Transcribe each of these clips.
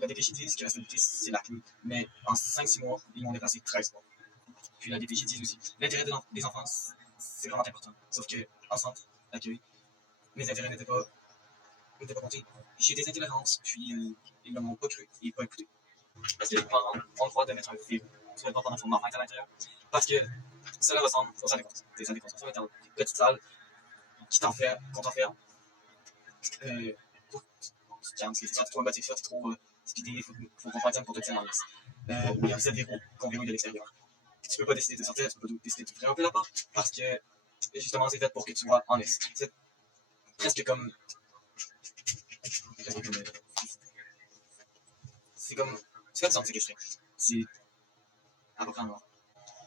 la DPJ dit que la stabilité, c'est la clé, mais en 5-6 mois, ils m'ont déplacé 13 fois. Puis la DPJ dit aussi, l'intérêt des enfants, c'est vraiment important. Sauf que, en centre d'accueil, mes intérêts n'étaient pas comptés. J'ai des intolérances, puis ils ne m'ont pas cru et pas écouté. Parce que les parents ont le droit de mettre un film sur le porte d'enfant à l'intérieur, parce que cela ressemble aux salles de concentration étant des petites salles qu'on t'enferme. Pour que tu te calmes, soit t'es trop émotif, soit t'es trop speedé, il faut qu'on prenne pour te tenir en laisse. Il y a un set verrou qu'on verrouille de l'extérieur. Tu peux pas décider de sortir, tu peux pas décider d'ouvrir un peu la porte, parce que justement c'est fait pour que tu sois en laisse. C'est presque comme. C'est comme. Tu vas te sentir séquestré. C'est à peu près en noir.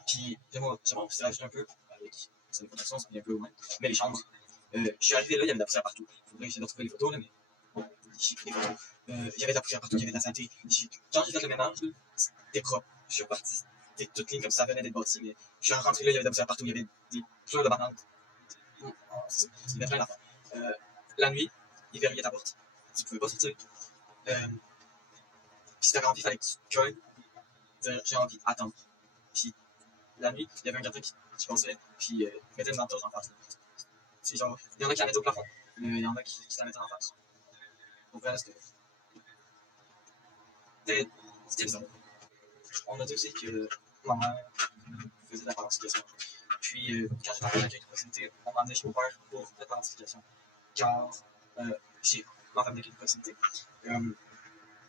Puis j'aimerais ça rajouter un peu avec cette protection, c'est bien un peu loin. Mais les chambres. Je suis arrivé là, il y avait de la poussière partout. Il faudrait essayer de retrouver les photos, là, mais bon, j'ai pris des photos. Il y avait de la poussière partout, il y avait de la saleté. Quand j'ai fait le ménage, c'était propre. Je suis reparti. C'était toute ligne comme ça venait d'être bâti, mais je suis rentré là, il y avait de la poussière partout, il y avait des fleurs de bananes. Il y avait plein d'affaires. La nuit, il verrouillait ta porte. Tu pouvais pas sortir. Puis si t'avais envie, il fallait que tu cognes, dire j'ai envie, attends. Puis la nuit, il y avait un gardien qui passait, puis il mettait une lampe torche en face. C'est genre, il y en a qui la mettaient au plafond, il y en a qui la mettaient en face. Donc voilà, c'était bizarre. On a dit aussi que ma mère faisait de la parentification. Puis quand j'étais en accueil de proximité, on m'emmenait chez mon père pour la parentification. Car chez ma famille d'accueil de proximité, il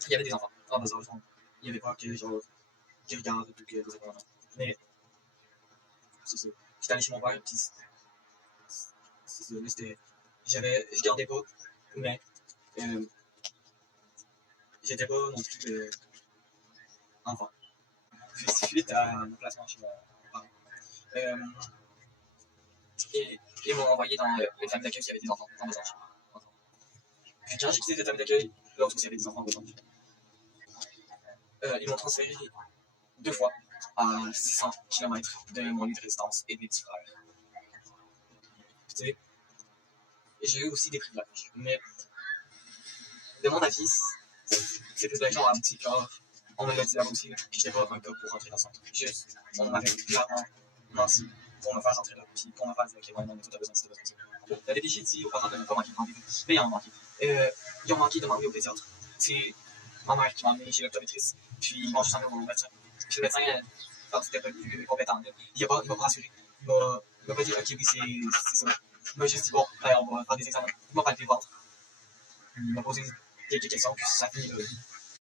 y avait des enfants en bas âge. Il n'y avait pas que genre qui regardent ou que des enfants. Mais c'est ça. J'étais allé chez mon père, puis c'est ça. Là, c'était. Je gardais pas, mais j'étais pas non plus enfant. Puis suite à mon placement chez mon parent. Et ils m'ont envoyé dans une famille d'accueil qui avait des enfants en bas âge. Puis quand j'ai quitté cette famille d'accueil, là aussi il y avait des enfants en bas âge. Ils m'ont transféré 2 fois à 600 km de mon lieu de résidence et de mes petits frères. Puis tu sais, j'ai eu aussi des privilèges, mais de mon avis, ces privilèges-là ont abouti car on m'a dit là aussi que j'étais pas un gars pour rentrer dans le centre. Juste, on m'avait clairement menti pour me faire rentrer là, puis pour me faire dire, ok, ouais, non, mais toi, t'as besoin de ça, t'as besoin de ça. La DPJ dit aux parents de ne pas manquer de rendez-vous, mais ils en ont manqué. Ils ont manqué de m'emmener au pédiatre. C'est ma mère qui m'a emmené chez l'optométriste, puis ils m'ont juste emmené au médecin. Puis le médecin, quand c'était pas plus compétent, il m'a pas rassuré. Il m'a pas dit, ok, oui, c'est ça. Il m'a juste dit, bon, ben, on va faire des examens. Il m'a pas le ventre. Il m'a posé quelques questions, puis ça finit là.